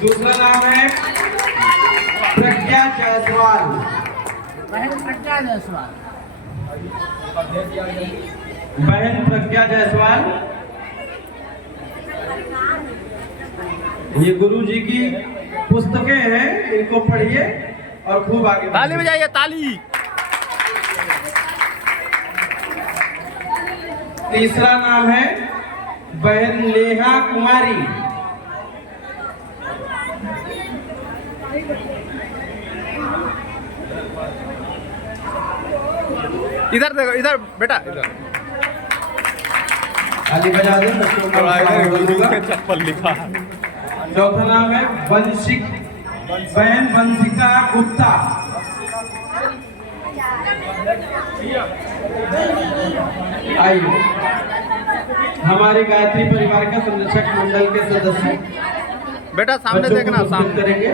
दूसरा नाम है प्रज्ञा जायसवाल। बहन प्रज्ञा जायसवाल। बहन प्रज्ञा जायसवाल, ये गुरु जी की पुस्तकें हैं, इनको पढ़िए और खूब आगे ताली बजाइए, ताली। तीसरा नाम है बहन नेहा कुमारी। इधर देखो, इधर बेटा, इधर ताली बजा दे बच्चों का। चप्पल लिखा। चौथा नाम है बहन वंशिका गुप्ता। आइए, हमारे गायत्री परिवार का संरक्षक मंडल के सदस्य बेटा सामने देखना, सामने करेंगे।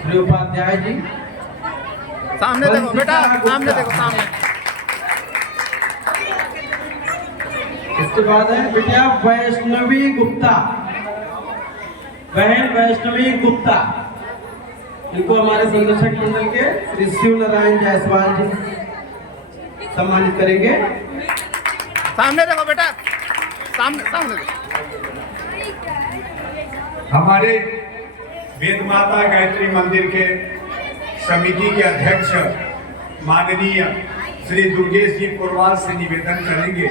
श्री उपाध्याय जी सामने देखो बेटा, सामने देखो, सामने। इसके बाद है बेटिया वैष्णवी गुप्ता, बहन वैष्णवी गुप्ता। इनको हमारे संरक्षक मंडल के श्री शिव नारायण जायसवाल जी सम्मानित करेंगे। सामने देखो बेटा, सामने सामने देखो। हमारे वेद माता गायत्री मंदिर के समिति के अध्यक्ष माननीय श्री दुर्गेश जी पुरवाल से निवेदन करेंगे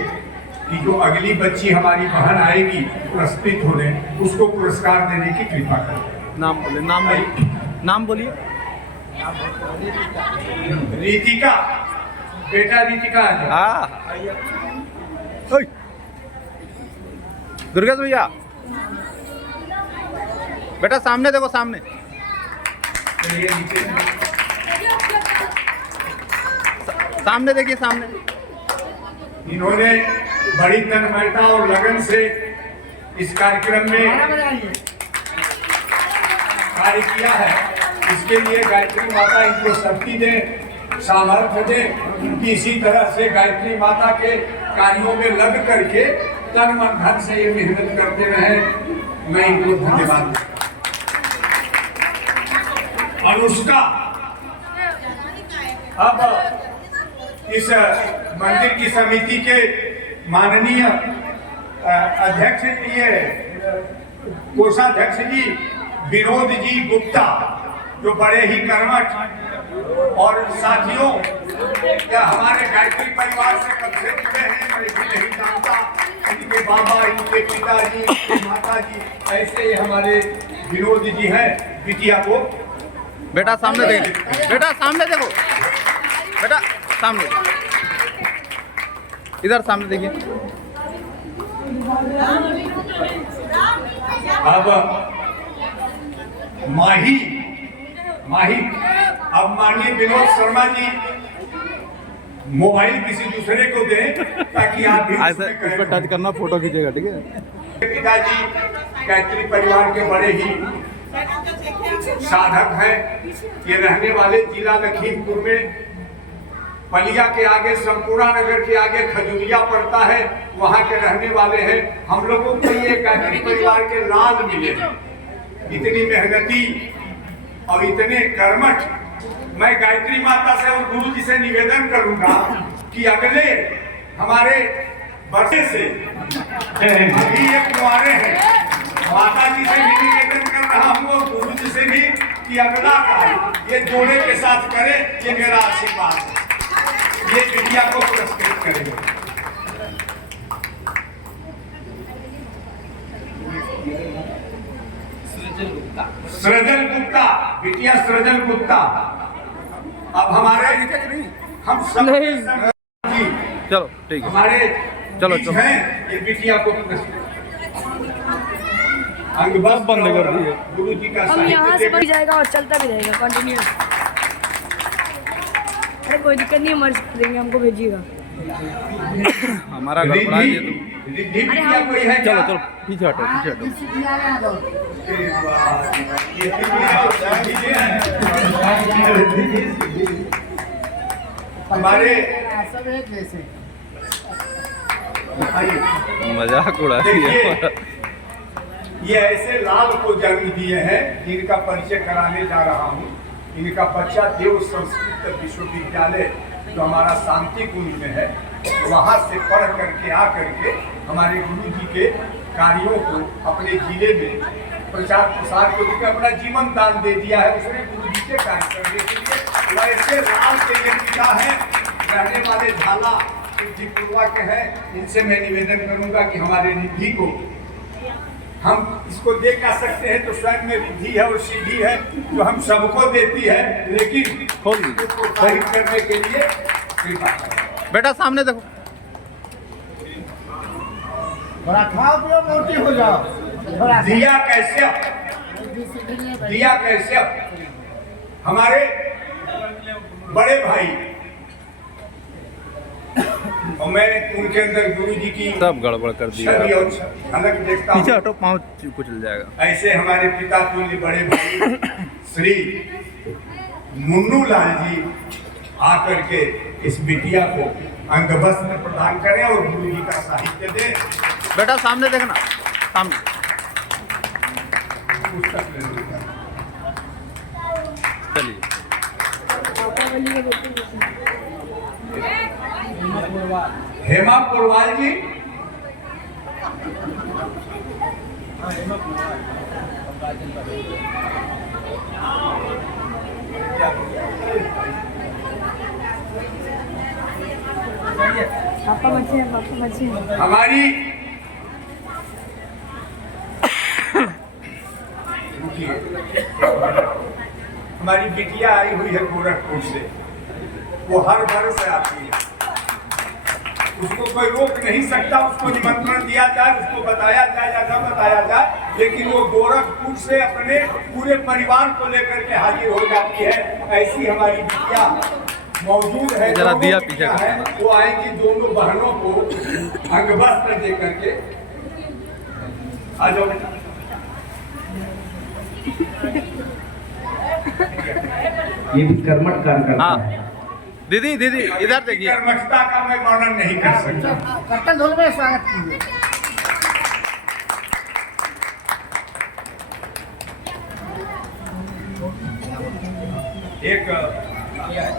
कि जो अगली बच्ची हमारी बहन आएगी पुरस्कृत होने, उसको पुरस्कार देने की कृपा करें। नाम बोलिए, नाम बोलिए, नाम बोलिए। रीतिका, बेटा रीतिका। दुर्गेश भैया बेटा सामने देखो, सामने। सामने देखिए, सामने। इन्होंने बड़ी तन्मयता और लगन से इस कार्यक्रम में कार्य किया है। इसके लिए गायत्री माता इनको शक्ति दे, सामर्थ्य दे कि इसी तरह से गायत्री माता के कार्यों में लग करके तन मन धन से ये मेहनत करते रहे। मैं इनको धन्यवाद देता हूं। अनुष्का अब इस मंदिर की समिति के माननीय अध्यक्ष, ये कोषाध्यक्ष जी विनोद जी गुप्ता, जो बड़े ही कर्मठ और साथियों या हमारे गायत्री परिवार से कब से जुड़े हैं मैं भी नहीं जानता। इनके बाबा, इनके पिताजी, इनके माताजी, ऐसे हमारे विनोद जी हैं। बिटिया को बेटा सामने देखिए, बेटा सामने देखो, बेटा सामने, इधर सामने देखिए। अब माही अब माननीय विनोद शर्मा जी मोबाइल किसी दूसरे को दें ताकि आप भी ऐसा इस पर टच करना, फोटो खींचेगा, ठीक है। पिताजी गायत्री परिवार के बड़े ही साधक हैं। ये रहने वाले जिला लखीमपुर में पलिया के आगे, संपूर्णा नगर के आगे खजूरिया पड़ता है, वहाँ के रहने वाले हैं। हम लोगों को ये गायत्री परिवार के लाल मिले हैं, इतनी मेहनती और इतने कर्मठ। मैं गायत्री माता से और गुरु जी से निवेदन करूंगा कि अगले हमारे वर्षे से अभी ये कुंवारे हैं, माता जी से भी निवेदन कर रहा हूँ और गुरु जी से भी कि अगला कार्य ये जोड़े के साथ करे। ये मेरा आशीर्वाद है। ये बिटिया को पुरस्कृत करेंगे। सृजल गुप्ता, बिटिया सृजल गुप्ता। अब हमारे हम सब जी, चलो ठीक है, हमारे चलो चलो हैं ये बिटिया को अंग बस बंद कर दिए। गुरु जी का हम यहाँ से बढ़ जाएगा और चलता भी रहेगा कंटिन्यू। अरे कोई दिक्कत नहीं, मर्ज देंगे, हमको भेजिएगा। हमारा गड़बड़ा है ये तो। रिद्धि बिटिया कोई है चलो क्या? चलो पीछे हटो, पीछे हटो। ये बिटिया हमारे सब एक जैसे। मजाक उड़ा दिया। ये ऐसे लाल को जन्म दिए हैं जिनका परिचय कराने जा रहा हूँ। इनका बच्चा देव संस्कृत विश्वविद्यालय जो हमारा शांति कुंज में है, वहाँ से पढ़ करके आ करके हमारे गुरु जी के कार्यों को अपने जिले में प्रचार प्रसार को लेकर अपना जीवन दान दे दिया है। उसने गुरु जी के कार्य करने के लिए वैसे लाल के ये पिता है, रहने वाले झाला पूर्वा के हैं। इनसे मैं निवेदन करूंगा कि हमारे निधि को हम इसको दे कर सकते हैं तो स्वयं में रिद्धि है और सीधी है जो हम सबको देती है, लेकिन प्रोत्साहित करने के लिए कृपा करें। बेटा सामने देखो। थोड़ा खाओ पियो मोटी हो जाओ। थोड़ा दिया कैश्यप हमारे बड़े भाई, और मैं उनके अंदर गुरु जी की सब गड़बड़ कर दिया। छवि और झलक देखता पीछे हूँ। हटो, पाँव कुचल जाएगा। ऐसे हमारे पिता तुल्य बड़े भाई श्री मुन्नू लाल जी आकर के इस बिटिया को अंगवस्त्र प्रदान करें और गुरु जी का साहित्य दें। बेटा सामने देखना, सामने। पुस्तक ले लीजिए। चलिए। हेमा पुरवाल जी, पापा बच्चे हैं, पापा बच्चे हैं। हमारी हमारी बिटिया आई हुई है गोरखपुर से। वो हर वर्ष आती है, उसको कोई रोक नहीं सकता। उसको निमंत्रण दिया जाए, उसको बताया जाए या न बताया जाए, लेकिन वो गोरखपुर से अपने पूरे परिवार को लेकर के हाजिर हो जाती है। ऐसी हमारी बिटिया मौजूद है। जरा दोनों दिया बिटिया पीछे है, वो आएंगी दोनों बहनों को अंगवस्त्र दे करके। आ जाओ बेटा। ये भी कर्मठ कार्य करता हाँ है। दीदी दीदी इधर देखिए। कर्मठता का मैं वर्णन नहीं कर सकता। कर्तन धूल में स्वागत कीजिए। एक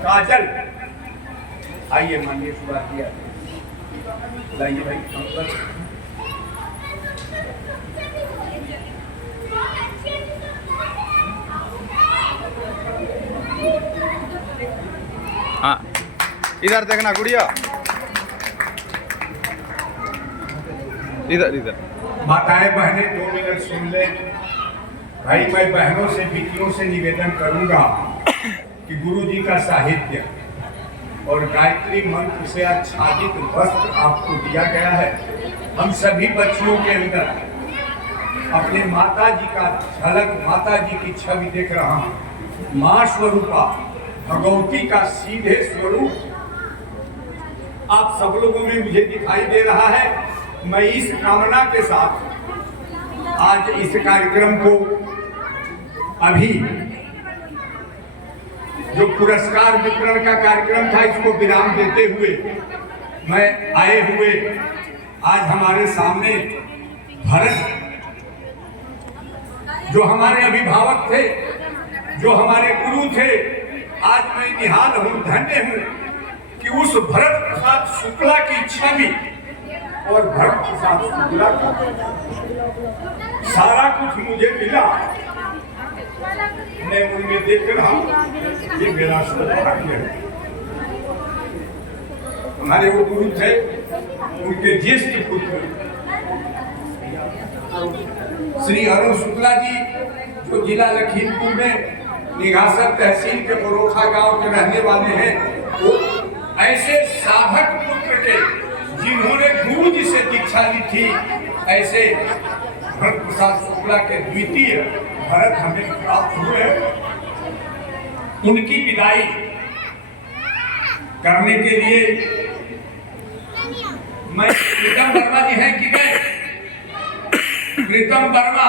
काजल, आइए माननीय सुभाष, लाइए भाई। हाँ इधर देखना गुड़िया, इधर इधर। माताएं बहनें 2 मिनट सुन ले भाई। मैं बहनों से बेटियों से निवेदन करूंगा कि गुरु जी का साहित्य और गायत्री मंत्र से आच्छादित वस्त्र आपको दिया गया है। हम सभी बच्चियों के अंदर अपने माता जी का झलक, माता जी की छवि देख रहा हूँ। माँ स्वरूपा भगवती का सीधे स्वरूप आप सब लोगों में मुझे दिखाई दे रहा है। मैं इस कामना के साथ आज इस कार्यक्रम को, अभी जो पुरस्कार वितरण का कार्यक्रम था, इसको विराम देते हुए मैं आए हुए आज हमारे सामने भरत, जो हमारे अभिभावक थे, जो हमारे गुरु थे, आज मैं निहाल हूँ, धन्य हूँ कि उस भरत प्रसाद शुक्ला की छवि और भरत प्रसाद शुक्ला का सारा कुछ मुझे मिला। मैं उनमें देख रहा हूँ, ये मेरा सौभाग्य है। हमारे वो गुरु थे, उनके ज्येष्ठ पुत्र श्री अरुण शुक्ला जी, जो जिला लखीमपुर में निघासर तहसील के परोखा गांव के रहने वाले हैं। वो ऐसे साधक पुत्र थे जिन्होंने गुरु जी से दीक्षा ली थी। ऐसे भरत प्रसाद शुक्ला के द्वितीय भरत हमें प्राप्त हुए। उनकी विदाई करने के लिए मैं प्रीतम वर्मा जी हैं कि गए? प्रीतम वर्मा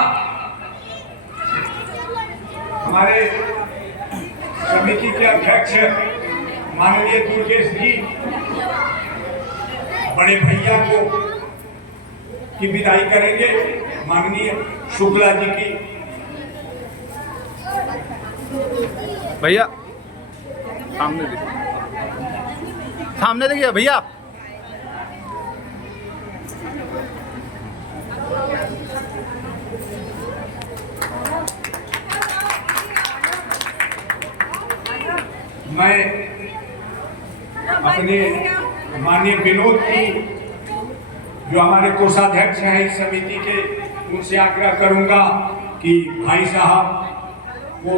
हमारे समिति के अध्यक्ष माननीय दुर्गेश जी, बड़े भैया को की विदाई करेंगे माननीय शुक्ला जी की। भैया सामने देखिए भैया। मैं अपने माननीय विनोद की जो हमारे कोषाध्यक्ष हैं इस समिति के, उनसे आग्रह करूंगा कि भाई साहब वो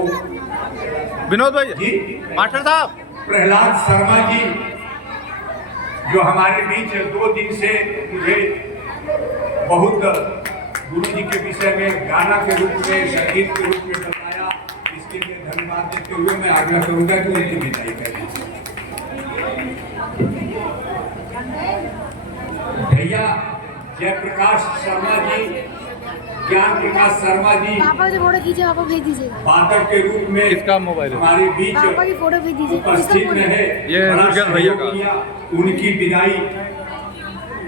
विनोद भाई जी मास्टर साहब प्रहलाद शर्मा जी जो हमारे बीच 2 दिन से मुझे बहुत गुरु जी के विषय में गाना के रूप में, संगीत के रूप में बताया, इसके लिए धन्यवाद देते हुए मैं आग्रह करूंगा कि उनकी विदाई करें। भैया जयप्रकाश शर्मा जी, ज्ञान प्रकाश शर्मा जी पापा की फोटो खींचे, पापा भेज दीजिएगा। वादक के रूप में किसका मोबाइल है? हमारे बीच पापा की फोटो भेज दीजिए। उपस्थित रहे, ये बड़ा रुजल भैया का। सहयोग किया। उनकी विदाई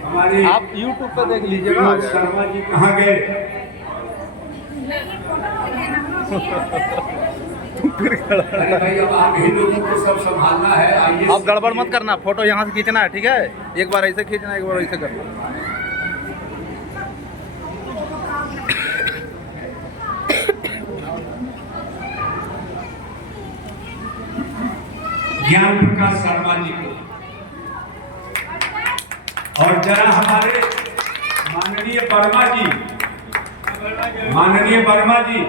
हमारे आप YouTube पे देख लीजिएगा। विनोद शर्मा जी कहाँ गए? अरे भाई अब आप ही लोगों को सब संभालना है। आइए आप गड़बड़ मत करना, फोटो यहाँ से खींचना है, ठीक है? एक बार ऐसे खींचना, एक बार ऐसे करना। ज्ञान प्रकाश शर्मा जी को और जरा हमारे माननीय वर्मा जी, माननीय वर्मा जी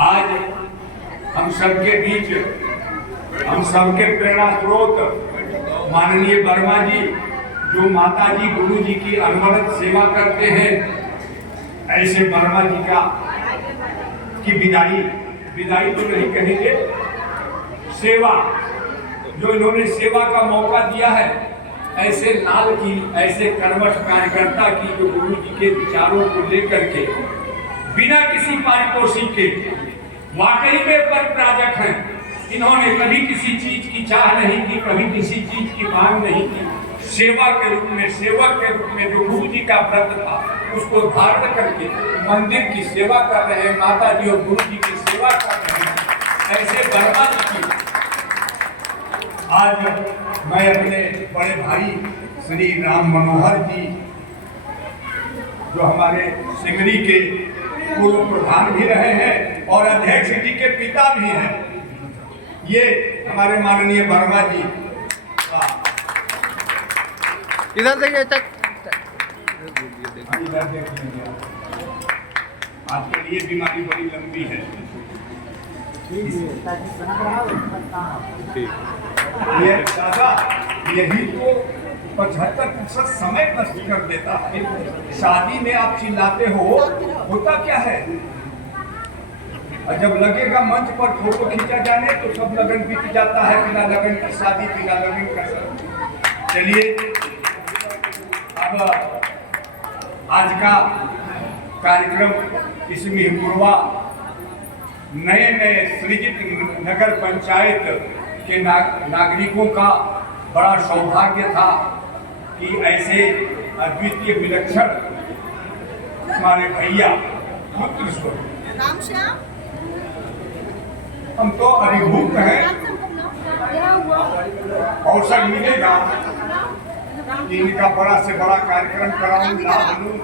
आज हम सबके बीच, हम सबके प्रेरणा स्रोत माननीय वर्मा जी जो माता जी गुरु जी की अनवरत सेवा करते हैं, ऐसे वर्मा जी का की विदाई तो नहीं कहेंगे, सेवा जो इन्होंने सेवा का मौका दिया है, ऐसे लाल की, ऐसे कर्मठ कार्यकर्ता की जो गुरु जी के विचारों को लेकर के बिना किसी पारितोषिक के वाकई में परिप्राजक हैं। इन्होंने कभी किसी चीज की चाह नहीं की, कभी किसी चीज की मांग नहीं की। सेवा के रूप में, सेवक के रूप में जो गुरु जी का व्रत था उसको धारण करके मंदिर की सेवा कर रहे हैं, माता जी और गुरु जी की सेवा कर रहे हैं। ऐसे वर्मा जी की आज मैं अपने बड़े भाई श्री राम मनोहर जी जो हमारे सिंगरी के पूर्व प्रधान भी रहे हैं और अध्यक्ष जी के पिता भी हैं, ये हमारे माननीय वर्मा जी। इधर देखिए, आपके लिए बीमारी बड़ी लंबी है। ये दादा यही तो 75% समय नष्ट कर देता है। शादी में आप चिल्लाते हो, होता क्या है? और जब लगेगा मंच पर फोटो खींचा जाने तो सब लगन बीत जाता है, बिना लगन की शादी, बिना लगन का शादी। चलिए अब आज का कार्यक्रम इसमें पूर्वा नए सृजित नगर पंचायत के नागरिकों का बड़ा सौभाग्य था कि ऐसे अद्वितीय विलक्षण हमारे भैया पुत्र स्वरूप, हम तो अभिभूत हैं। अवसर मिलेगा कि इनका बड़ा से बड़ा कार्यक्रम कराऊं, लाभ लूं,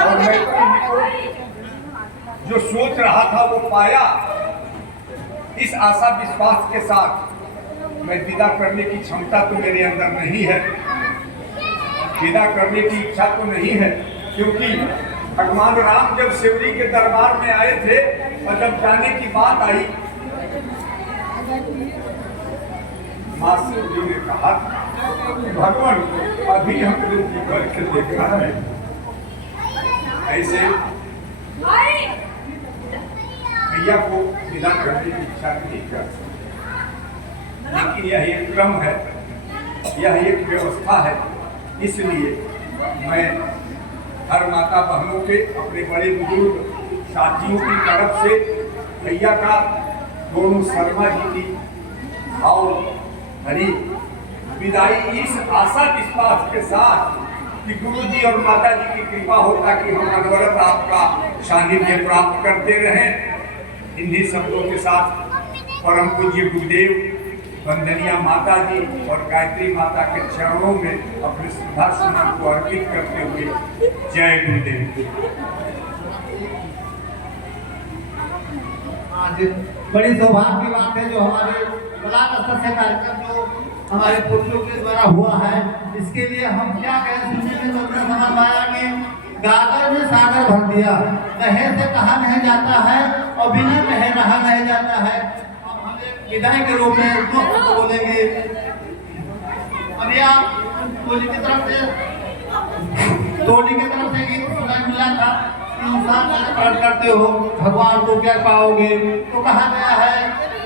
और मैं तो इनको जो सोच रहा था वो पाया। इस आशा विश्वास के साथ मैं विदा करने की क्षमता तो मेरे अंदर नहीं है, विदा करने की इच्छा तो नहीं है, क्योंकि भगवान राम जब शिवरी के दरबार में आए थे और जब जाने की बात आई, माँ शिव जी ने कहा भगवान अभी हमने जी करके देखा है। ऐसे भैया को विदा करने की इच्छा नहीं कर, लेकिन यह एक क्रम है, यह एक व्यवस्था है। इसलिए मैं हर माता बहनों के, अपने बड़े बुजुर्ग साथियों की तरफ से भैया का, दोनों शर्मा जी की और हरी विदाई इस आशा विश्वास के साथ कि गुरु जी और माता जी की कृपा हो ताकि हम अनवरत आपका सानिध्य प्राप्त करते रहें। इन्हीं शब्दों के साथ परम पूज्य गुरुदेव, वंदनिया माता जी और गायत्री माता के चरणों में अपने श्रद्धा सुमन को अर्पित करते हुए जय गुरुदेव। आज बड़ी सौभाग्य की बात है जो हमारे ब्लॉक स्तर से कार्यक्रम जो हमारे पुरुषों के द्वारा हुआ है, इसके लिए हम क्या कहें। सुनने में तो अपने समझ आया कि गागर में सागर भर दिया, कहे से कहा नहीं जाता है और बिना कहे रहा नहीं जाता है। अब हम एक विदाई के रूप में दोस्तों को बोलेंगे। अभी आप टोली की तरफ से गीत सुनाई मिला था, इंसान अर्थ करते हो भगवान को क्या पाओगे, तो कहा गया है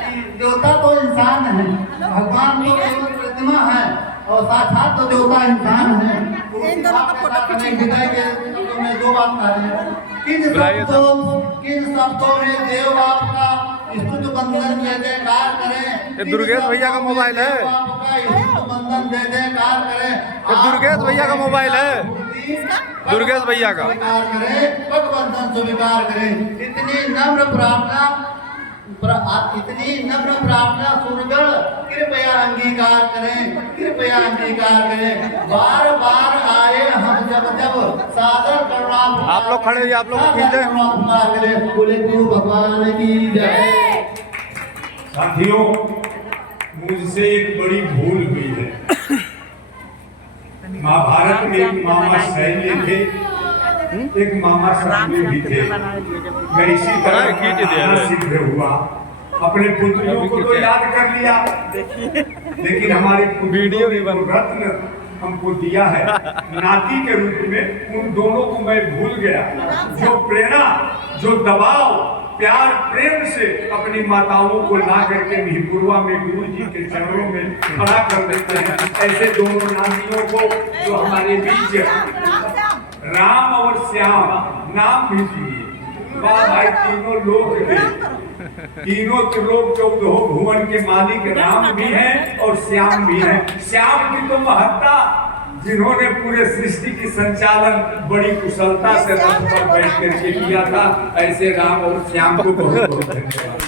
कि देवता तो इंसान है, भगवान तो केवल प्रतिमा है और साक्षात तो देवता इंसान है। विदाई के शब्दों में दो बात कह रहे हैं। किन शब्दों में देव आपका स्तुति बंधन जय जयकार करें। ये दुर्गेश भैया का मोबाइल है, स्तुति बंधन जय जयकार करें। ये दुर्गेश भैया का मोबाइल है, दुर्गेश भैया का। पगबंधन स्वीकार करें। इतनी नम्र प्रार्थना सुरगण कृपया अंगीकार करें, कृपया अंगीकार करें। बार बार आए हम जब सादर करुणा आप लोग खड़े हुए, आप लोग खींचे। बोले गुरु भगवान की जय। साथियों, मुझसे एक बड़ी भूल हुई है। महाभारत में एक मामा शैल्य थे, एक मामा शांति भी थे। मैं इसी तरह सिद्ध हुआ, अपने पुत्रों को तो याद कर लिया, लेकिन हमारे वीडियो रत्न हमको दिया है नाती के रूप में, उन दोनों को मैं भूल गया। जो प्रेरणा, जो दबाव, प्यार प्रेम से अपनी माताओं को ला करके मिहीपुरवा में गुरु जी के चरणों में खड़ा कर देते हैं, ऐसे दोनों नातियों को जो हमारे बीच राम और श्याम नाम भेजिए। वाह भाई, तीनों लोग के तीनों त्रिलोक चौदह भुवन के मालिक राम भी हैं और श्याम भी हैं। श्याम की तो महत्ता, जिन्होंने पूरे सृष्टि की संचालन बड़ी कुशलता से रथ पर बैठ करके किया था, ऐसे राम और श्याम को बहुत बहुत धन्यवाद।